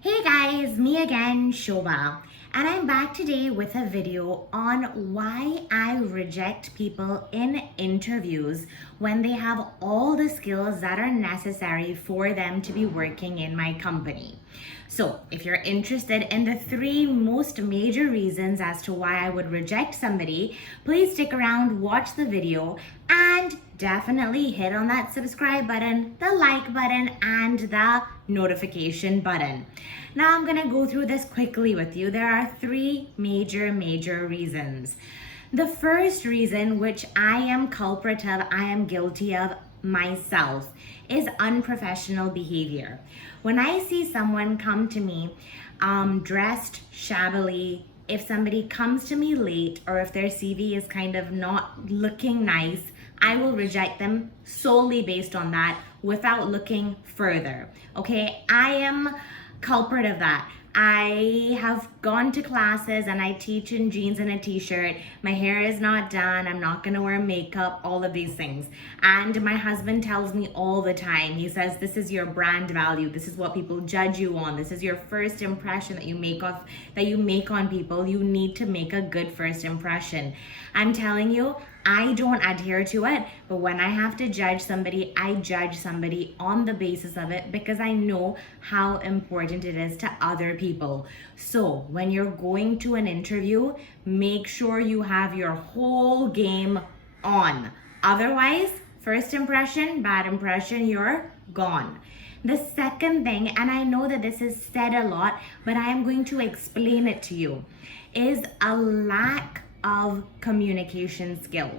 Hey guys, me again, Shobha, and I'm back today with a video on why I reject people in interviews when they have all the skills that are necessary for them to be working in my company. So, if you're interested in the three most major reasons as to why I would reject somebody, please stick around, watch the video, and definitely hit on that subscribe button, the like button, and the notification button. Now I'm gonna go through this quickly with you. There are three major reasons. The first reason, which I am culprit of, I am guilty of myself, is unprofessional behavior. When I see someone come to me dressed shabbily, if somebody comes to me late, or if their CV is kind of not looking nice, I will reject them solely based on that without looking further. Okay, I am culprit of that. I have gone to classes and I teach in jeans and a t-shirt. My hair is not done. I'm not gonna wear makeup, all of these things. And my husband tells me all the time, he says, this is your brand value. This is what people judge you on. This is your first impression that you make on people. You need to make a good first impression. I'm telling you, I don't adhere to it, but when I have to judge somebody, I judge somebody on the basis of it because I know how important it is to other people. So when you're going to an interview, make sure you have your whole game on. Otherwise, first impression, bad impression, you're gone. The second thing, and I know that this is said a lot, but I am going to explain it to you, is a lack of communication skill.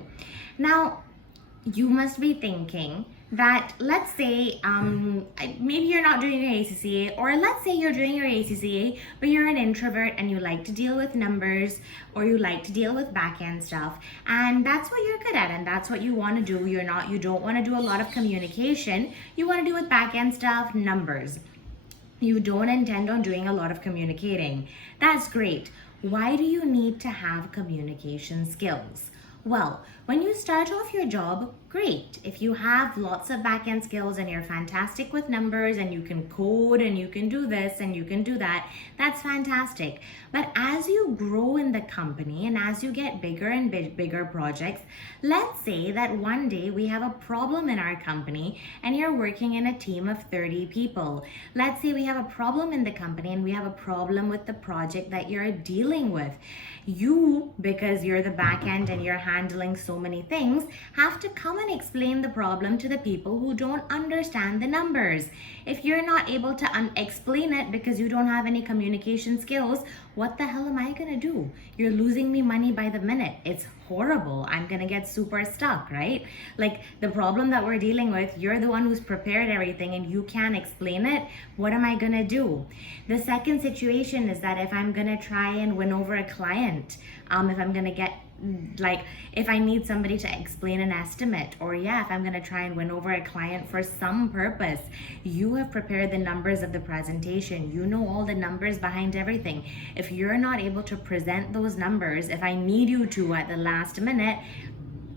Now, you must be thinking that, let's say maybe you're not doing your ACCA, or let's say you're doing your ACCA but you're an introvert and you like to deal with numbers, or you like to deal with back-end stuff, and that's what you're good at and that's what you want to do. You don't want to do a lot of communication. You want to do with back-end stuff, numbers. You don't intend on doing a lot of communicating. That's great. Why do you need to have communication skills? Well, when you start off your job, great. If you have lots of back-end skills and you're fantastic with numbers and you can code and you can do this and you can do that, that's fantastic. But as you grow in the company and as you get bigger and bigger projects, let's say that one day we have a problem in our company and you're working in a team of 30 people. Let's say we have a problem in the company and we have a problem with the project that you're dealing with. You, because you're the back end and you're handling so many things, have to come and explain the problem to the people who don't understand the numbers. If you're not able to explain it because you don't have any communication skills, what the hell am I gonna do? You're losing me money by the minute. It's horrible. I'm gonna get super stuck, right? Like, the problem that we're dealing with, you're the one who's prepared everything and you can't explain it. What am I gonna do? The second situation is that if I'm gonna try and win over a client, if I'm gonna get, like, if I need somebody to explain an estimate, or if I'm gonna try and win over a client for some purpose, you have prepared the numbers of the presentation. You know all the numbers behind everything. If you're not able to present those numbers, if I need you to at the last minute,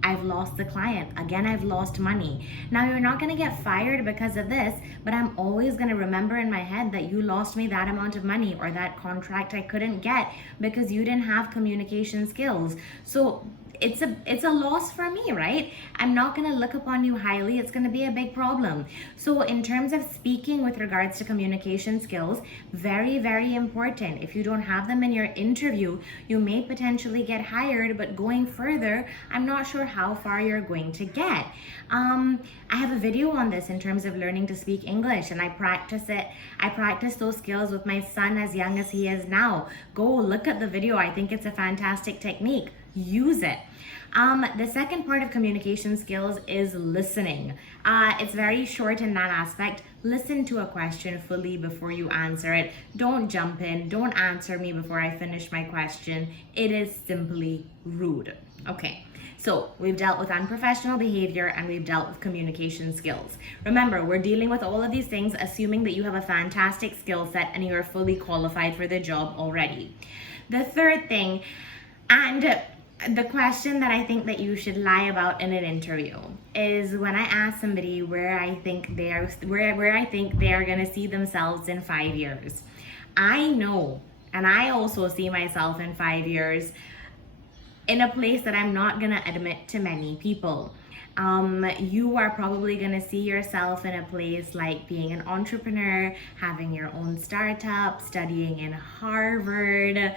I've lost the client. Again, I've lost money. Now, you're not gonna get fired because of this, but I'm always gonna remember in my head that you lost me that amount of money, or that contract I couldn't get because you didn't have communication skills. So it's a loss for me, right? I'm not gonna look upon you highly. It's gonna be a big problem. So in terms of speaking with regards to communication skills, very important. If you don't have them in your interview, you may potentially get hired, but going further, I'm not sure how far you're going to get. I have a video on this in terms of learning to speak English, and I practice it. I practice those skills with my son as young as he is now. Go look at the video. I think it's a fantastic technique. Use it. The second part of communication skills is listening. It's very short in that aspect. Listen to a question fully before you answer it. Don't jump in. Don't answer me before I finish my question. It is simply rude. Okay. So we've dealt with unprofessional behavior and we've dealt with communication skills. Remember, we're dealing with all of these things assuming that you have a fantastic skill set and you are fully qualified for the job already. The third thing, and The question that I think that you should lie about in an interview is when I ask somebody where I think they're gonna see themselves in 5 years. I know, and I also see myself in 5 years in a place that I'm not gonna admit to many people. You are probably gonna see yourself in a place like being an entrepreneur, having your own startup, studying in Harvard,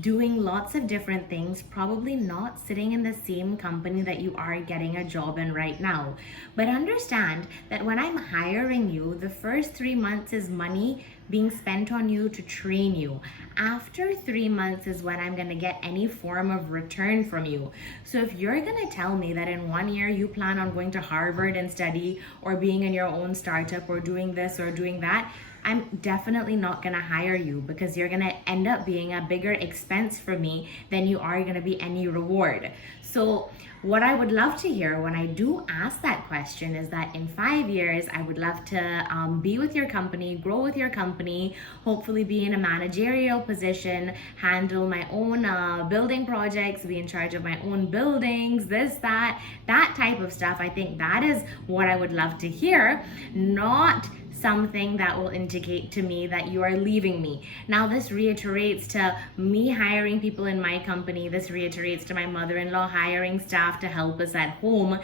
doing lots of different things, probably not sitting in the same company that you are getting a job in right now. But understand that when I'm hiring you, the first 3 months is money being spent on you to train you. After 3 months is when I'm gonna get any form of return from you. So if you're gonna tell me that in 1 year you plan on going to Harvard and study, or being in your own startup, or doing this or doing that, I'm definitely not gonna hire you, because you're gonna end up being a bigger expense for me than you are gonna be any reward. So what I would love to hear when I do ask that question is that in 5 years, I would love to be with your company, grow with your company, hopefully be in a managerial position, handle my own building projects, be in charge of my own buildings, that type of stuff. I think that is what I would love to hear, not something that will indicate to me that you are leaving me. Now, this reiterates to me hiring people in my company. This reiterates to my mother-in-law hiring staff to help us at home.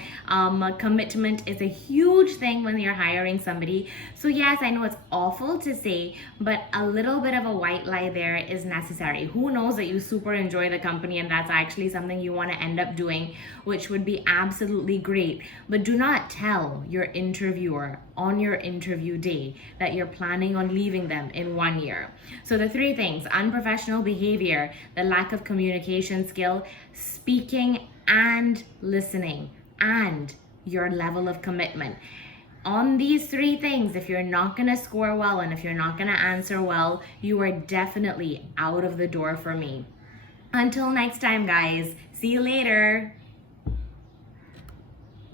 Commitment is a huge thing when you're hiring somebody. So yes, I know it's awful to say, but a little bit of a white lie there is necessary. Who knows that you super enjoy the company and that's actually something you want to end up doing, which would be absolutely great. But do not tell your interviewer on your interview day that you're planning on leaving them in 1 year. So the three things: unprofessional behavior, the lack of communication skill, speaking and listening, and your level of commitment. On these three things, if you're not gonna score well and if you're not gonna answer well, you are definitely out of the door for me. Until next time, guys, see you later.